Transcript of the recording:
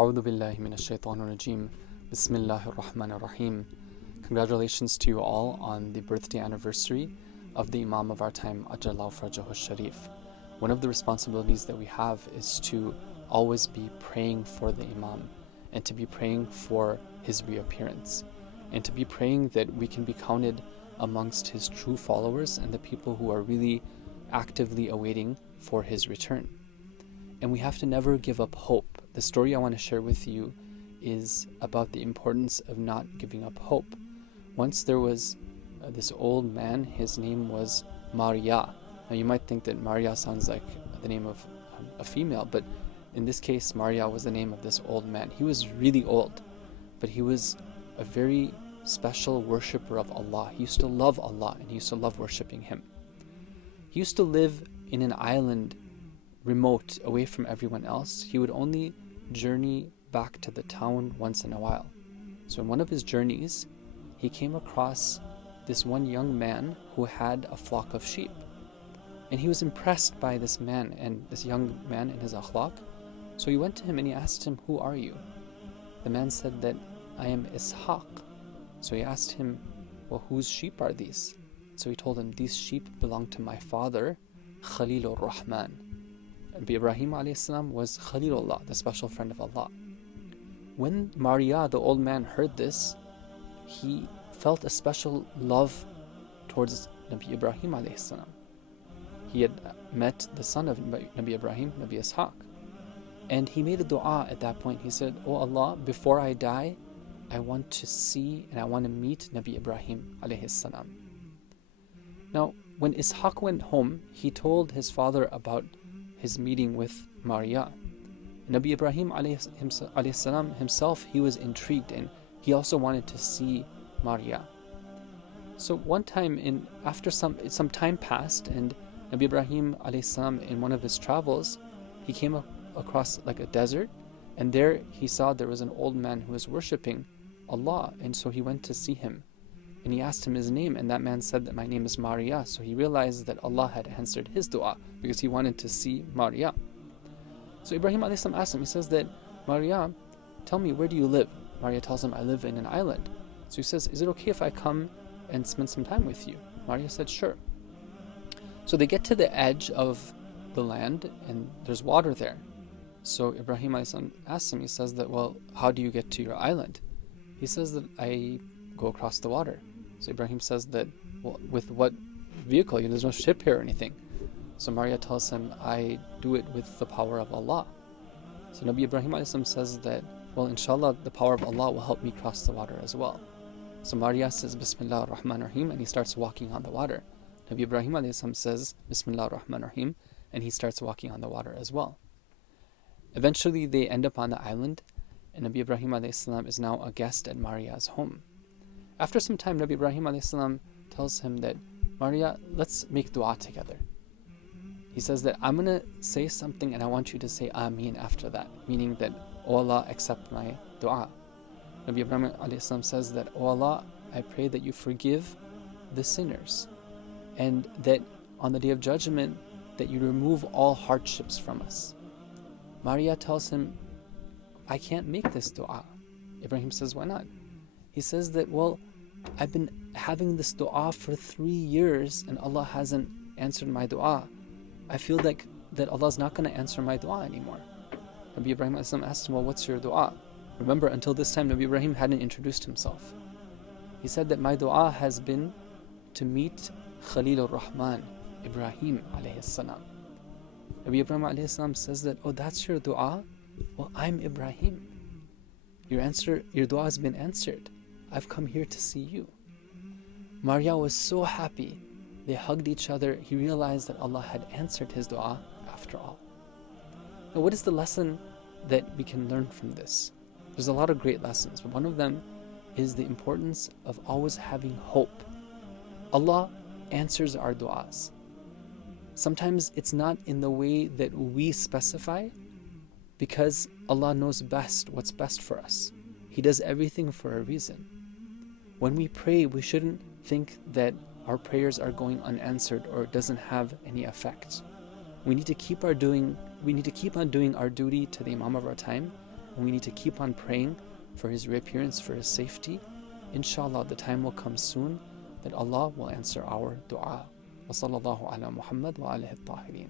A'udhu billahi minash shaitanir rajim. Bismillahir rahmanir rahim. Congratulations to you all on the birthday anniversary of the Imam of our time, Ajjallahu Farajahu Sharif. One of the responsibilities that we have is to always be praying for the Imam, and to be praying for his reappearance, and to be praying that we can be counted amongst his true followers and the people who are really actively awaiting for his return. And we have to never give up hope. The story I want to share with you is about the importance of not giving up hope. Once there was this old man, his name was Maria. Now you might think that Maria sounds like the name of a female, but in this case Maria was the name of this old man. He was really old, but he was a very special worshipper of Allah. He used to love Allah and he used to love worshipping Him. He used to live in an island remote, away from everyone else. He would only journey back to the town once in a while. So in one of his journeys, he came across this one young man who had a flock of sheep. And he was impressed by this man and this young man and his akhlaq. So he went to him and he asked him, "Who are you?" The man said that, "I am Ishaq." So he asked him, "Well, whose sheep are these?" So he told him, "These sheep belong to my father, Khalilur Rahman." Nabi Ibrahim a.s. was Khalilullah, the special friend of Allah. When Maria, the old man, heard this, he felt a special love towards Nabi Ibrahim a.s. He had met the son of Nabi Ibrahim, Nabi Ishaq. And he made a dua at that point. He said, "Oh Allah, before I die, I want to see and I want to meet Nabi Ibrahim a.s." Now, when Ishaq went home, he told his father about his meeting with Maria. Nabi Ibrahim a.s. himself, he was intrigued and he also wanted to see Maria. So one time, after some time passed, and Nabi Ibrahim a.s. in one of his travels, he came across like a desert, and there he saw there was an old man who was worshipping Allah, and so he went to see him. And he asked him his name, and that man said that my name is Maria. So he realized that Allah had answered his dua because he wanted to see Maria. So Ibrahim a.s. asked him, he says that, "Maria, tell me, where do you live?" Maria tells him, "I live in an island." So he says, "Is it okay if I come and spend some time with you?" Maria said, "Sure." So they get to the edge of the land and there's water there. So Ibrahim a.s. asks him, he says that, "Well, how do you get to your island?" He says that, "I go across the water." So Ibrahim says that, "Well, with what vehicle? There's no ship here or anything." So Maria tells him, "I do it with the power of Allah." So Nabi Ibrahim a.s. says that, "Well, inshallah, the power of Allah will help me cross the water as well." So Maria says, "Bismillah ar-Rahman ar-Rahim," and he starts walking on the water. Nabi Ibrahim a.s. says, "Bismillah ar-Rahman ar-Rahim," and he starts walking on the water as well. Eventually they end up on the island, and Nabi Ibrahim a.s. is now a guest at Maria's home. After some time, Nabi Ibrahim a.s. tells him that, "Maria, let's make dua together." He says that, "I'm going to say something and I want you to say Ameen after that," meaning that, "Oh Allah, accept my dua." Nabi Ibrahim a.s. says that, "Oh Allah, I pray that you forgive the sinners, and that on the day of judgment, that you remove all hardships from us." Maria tells him, "I can't make this dua." Ibrahim says, "Why not?" He says that, "Well, I've been having this dua for 3 years and Allah hasn't answered my dua. I feel like that Allah is not going to answer my dua anymore." Nabi Ibrahim asked him, "Well, what's your dua?" Remember, until this time, Nabi Ibrahim hadn't introduced himself. He said that, "My dua has been to meet Khalilur Rahman, Ibrahim alayhi salam." Nabi Ibrahim alayhi salam says that, "Oh, that's your dua? Well, I'm Ibrahim. Your dua has been answered. I've come here to see you." Maria was so happy. They hugged each other. He realized that Allah had answered his dua after all. Now, what is the lesson that we can learn from this? There's a lot of great lessons, but one of them is the importance of always having hope. Allah answers our duas. Sometimes it's not in the way that we specify, because Allah knows best what's best for us. He does everything for a reason. When we pray, we shouldn't think that our prayers are going unanswered or it doesn't have any effect. We need to keep on doing our duty to the Imam of our time, We need to keep on praying for his reappearance, for his safety. Inshallah, the time will come soon that Allah will answer our dua. وصلى الله على محمد وآله الطاهرين.